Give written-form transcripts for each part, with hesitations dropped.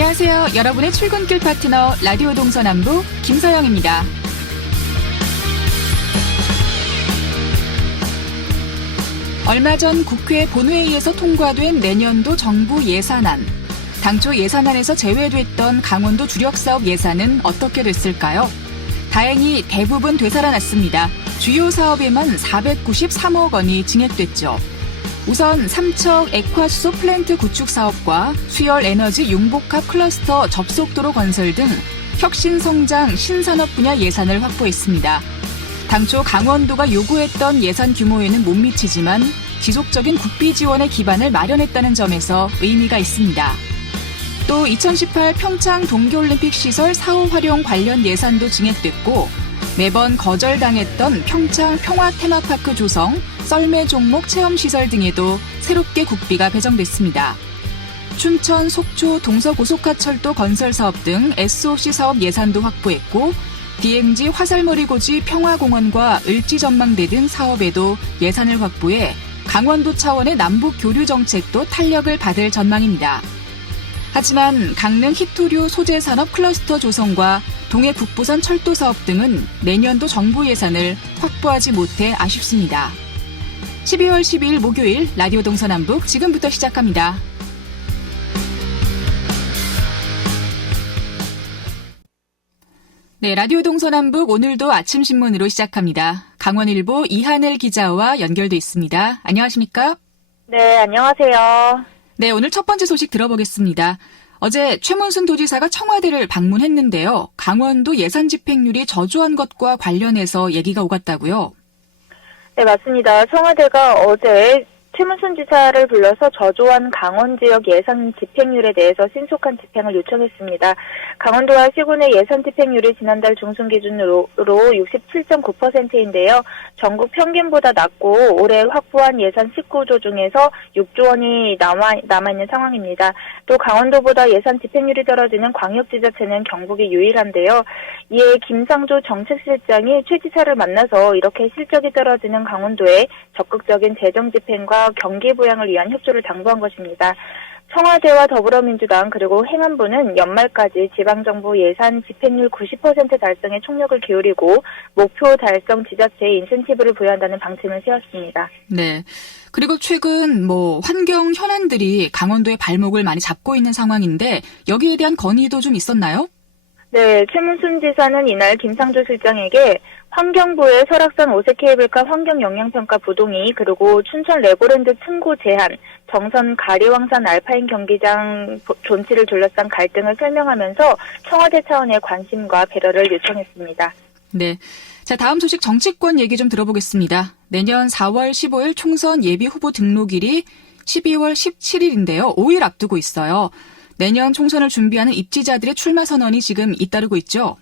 안녕하세요. 여러분의 출근길 파트너 라디오 동서남북 김서영입니다. 얼마 전 국회 본회의에서 통과된 내년도 정부 예산안. 당초 예산안에서 제외됐던 강원도 주력사업 예산은 어떻게 됐을까요? 다행히 대부분 되살아났습니다. 주요 사업에만 493억 원이 증액됐죠. 우선 삼척 액화수소 플랜트 구축 사업과 수열 에너지 융복합 클러스터 접속도로 건설 등 혁신성장 신산업 분야 예산을 확보했습니다. 당초 강원도가 요구했던 예산 규모에는 못 미치지만 지속적인 국비 지원의 기반을 마련했다는 점에서 의미가 있습니다. 또 2018 평창 동계올림픽 시설 사후 활용 관련 예산도 증액됐고 매번 거절당했던 평창 평화 테마파크 조성, 썰매 종목 체험시설 등에도 새롭게 국비가 배정됐습니다. 춘천, 속초, 동서고속화철도 건설 사업 등 SOC 사업 예산도 확보했고 DMZ 화살머리고지 평화공원과 을지전망대 등 사업에도 예산을 확보해 강원도 차원의 남북 교류 정책도 탄력을 받을 전망입니다. 하지만 강릉 히토류 소재 산업 클러스터 조성과 동해 북부선 철도 사업 등은 내년도 정부 예산을 확보하지 못해 아쉽습니다. 12월 12일 목요일 라디오 동서남북 지금부터 시작합니다. 네, 라디오 동서남북 오늘도 아침 신문으로 시작합니다. 강원일보 이하늘 기자와 연결돼 있습니다. 안녕하십니까? 네, 안녕하세요. 네, 오늘 첫 번째 소식 들어보겠습니다. 어제 최문순 도지사가 청와대를 방문했는데요. 강원도 예산 집행률이 저조한 것과 관련해서 얘기가 오갔다고요? 네, 맞습니다. 청와대가 어제 최문순 지사를 불러서 저조한 강원 지역 예산 집행률에 대해서 신속한 집행을 요청했습니다. 강원도와 시군의 예산 집행률이 지난달 중순 기준으로 67.9%인데요. 전국 평균보다 낮고 올해 확보한 예산 19조 중에서 6조 원이 남아있는 상황입니다. 또 강원도보다 예산 집행률이 떨어지는 광역지자체는 경북이 유일한데요. 이에 김상조 정책실장이 최 지사를 만나서 이렇게 실적이 떨어지는 강원도에 적극적인 재정 집행과 경기 부양을 위한 협조를 당부한 것입니다. 청와대와 더불어민주당 그리고 행안부는 연말까지 지방정부 예산 집행률 90% 달성에 총력을 기울이고 목표 달성 지자체에 인센티브를 부여한다는 방침을 세웠습니다. 네. 그리고 최근 환경 현안들이 강원도의 발목을 많이 잡고 있는 상황인데 여기에 대한 건의도 좀 있었나요? 네, 최문순 지사는 이날 김상조 실장에게 환경부의 설악산 오색케이블카 환경영향평가 부동의 그리고 춘천 레고랜드 층고 제한, 정선 가리왕산 알파인 경기장 존치를 둘러싼 갈등을 설명하면서 청와대 차원의 관심과 배려를 요청했습니다. 네. 자, 다음 소식 정치권 얘기 좀 들어보겠습니다. 내년 4월 15일 총선 예비 후보 등록일이 12월 17일인데요. 5일 앞두고 있어요. 내년 총선을 준비하는 입지자들의 출마 선언이 지금 잇따르고 있죠?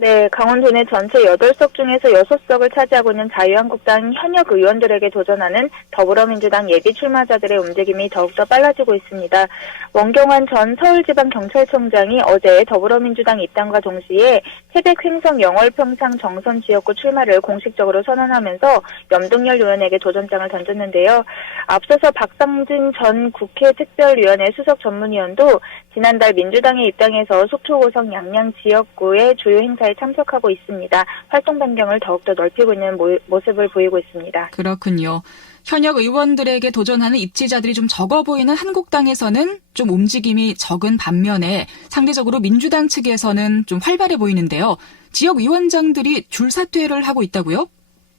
네, 강원도 내 전체 8석 중에서 6석을 차지하고 있는 자유한국당 현역 의원들에게 도전하는 더불어민주당 예비 출마자들의 움직임이 더욱더 빨라지고 있습니다. 원경환 전 서울지방경찰청장이 어제 더불어민주당 입당과 동시에 태백 횡성 영월평창 정선 지역구 출마를 공식적으로 선언하면서 염동열 의원에게 도전장을 던졌는데요. 앞서서 박상진 전 국회 특별위원회 수석 전문위원도 지난달 민주당에 입당해서 속초 고성 양양 지역구의 주요 행사에 참석하고 있습니다. 활동 반경을 더욱더 넓히고 있는 모습을 보이고 있습니다. 그렇군요. 현역 의원들에게 도전하는 입지자들이 좀 적어 보이는 한국당에서는 좀 움직임이 적은 반면에 상대적으로 민주당 측에서는 좀 활발해 보이는데요. 지역 위원장들이 줄사퇴를 하고 있다고요?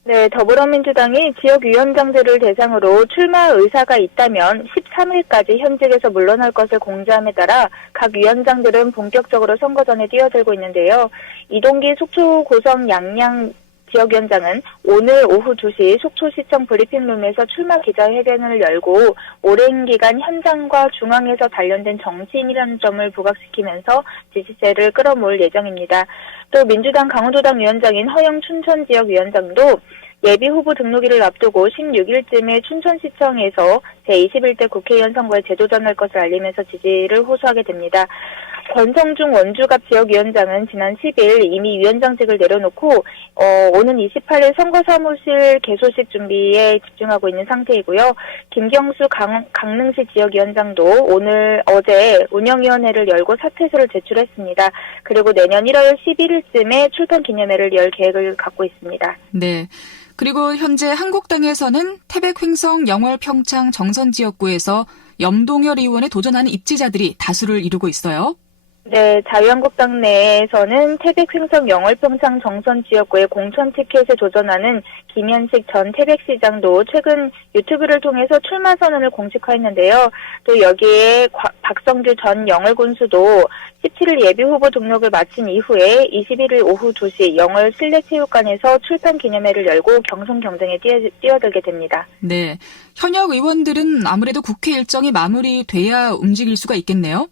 네, 더불어민주당이 지역위원장들을 대상으로 출마 의사가 있다면 13일까지 현직에서 물러날 것을 공지함에 따라 각 위원장들은 본격적으로 선거 전에 뛰어들고 있는데요. 이동기 속초 고성 양양 지역위원장은 오늘 오후 2시 속초시청 브리핑룸에서 출마 기자회견을 열고 오랜 기간 현장과 중앙에서 단련된 정치인이라는 점을 부각시키면서 지지세를 끌어모을 예정입니다. 또 민주당 강원도당 위원장인 허영 춘천 지역위원장도 예비 후보 등록일을 앞두고 16일쯤에 춘천시청에서 제21대 국회의원 선거에 재도전할 것을 알리면서 지지를 호소하게 됩니다. 권성중 원주갑 지역위원장은 지난 10일 이미 위원장직을 내려놓고 오는 28일 선거사무실 개소식 준비에 집중하고 있는 상태이고요. 김경수 강릉시 지역위원장도 어제 운영위원회를 열고 사퇴서를 제출했습니다. 그리고 내년 1월 11일쯤에 출판 기념회를 열 계획을 갖고 있습니다. 네. 그리고 현재 한국당에서는 태백 횡성 영월 평창 정선 지역구에서 염동열 의원에 도전하는 입지자들이 다수를 이루고 있어요. 네, 자유한국당 내에서는 태백 횡성 영월 평창 정선 지역구의 공천 티켓에 도전하는 김현식 전 태백시장도 최근 유튜브를 통해서 출마 선언을 공식화했는데요. 또 여기에 박성규 전 영월 군수도 17일 예비 후보 등록을 마친 이후에 21일 오후 2시 영월 실내체육관에서 출판 기념회를 열고 경선 경쟁에 뛰어들게 됩니다. 네, 현역 의원들은 아무래도 국회 일정이 마무리돼야 움직일 수가 있겠네요.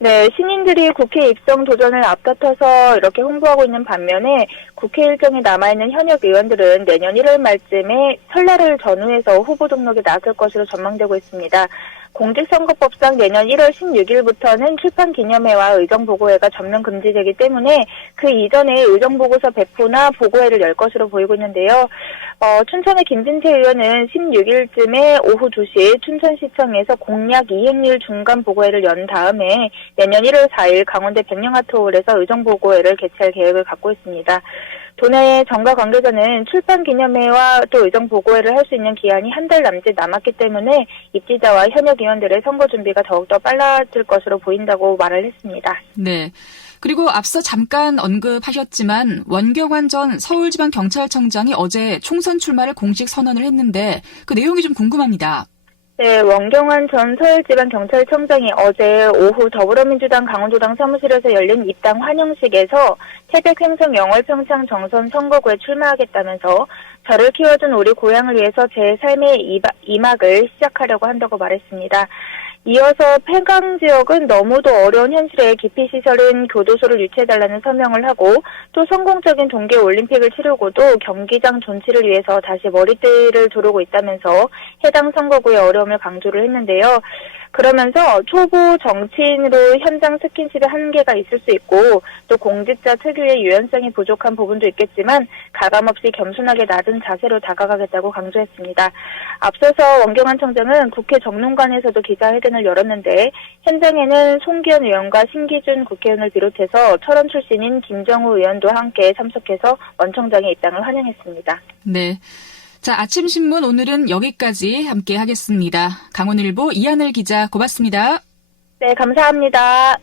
네, 신인들이 국회 입성 도전을 앞다퉈서 이렇게 홍보하고 있는 반면에 국회 일정이 남아있는 현역 의원들은 내년 1월 말쯤에 설날을 전후해서 후보 등록에 나설 것으로 전망되고 있습니다. 공직선거법상 내년 1월 16일부터는 출판기념회와 의정보고회가 전면 금지되기 때문에 그 이전에 의정보고서 배포나 보고회를 열 것으로 보이고 있는데요. 춘천의 김진태 의원은 16일쯤에 오후 2시 춘천시청에서 공약 이행률 중간 보고회를 연 다음에 내년 1월 4일 강원대 백령아트홀에서 의정보고회를 개최할 계획을 갖고 있습니다. 도내 정가 관계자는 출판 기념회와 또 의정 보고회를 할 수 있는 기한이 한 달 남짓 남았기 때문에 입지자와 현역 의원들의 선거 준비가 더욱더 빨라질 것으로 보인다고 말을 했습니다. 네. 그리고 앞서 잠깐 언급하셨지만 원경환 전 서울지방경찰청장이 어제 총선 출마를 공식 선언을 했는데 그 내용이 좀 궁금합니다. 네, 원경환 전 서울지방경찰청장이 어제 오후 더불어민주당 강원도당 사무실에서 열린 입당 환영식에서 태백 횡성 영월 평창 정선 선거구에 출마하겠다면서 저를 키워준 우리 고향을 위해서 제 삶의 이막을 시작하려고 한다고 말했습니다. 이어서 폐강 지역은 너무도 어려운 현실에 기피시설인 교도소를 유치해달라는 서명을 하고 또 성공적인 동계올림픽을 치르고도 경기장 존치를 위해서 다시 머리띠를 두르고 있다면서 해당 선거구의 어려움을 강조를 했는데요. 그러면서 초보 정치인으로 현장 스킨십에 한계가 있을 수 있고 또 공직자 특유의 유연성이 부족한 부분도 있겠지만 가감없이 겸손하게 낮은 자세로 다가가겠다고 강조했습니다. 앞서서 원경환 청장은 국회 정론관에서도 기자회견을 열었는데 현장에는 송기현 의원과 신기준 국회의원을 비롯해서 철원 출신인 김정우 의원도 함께 참석해서 원 청장의 입당을 환영했습니다. 네. 자, 아침신문 오늘은 여기까지 함께 하겠습니다. 강원일보 이하늘 기자 고맙습니다. 네, 감사합니다.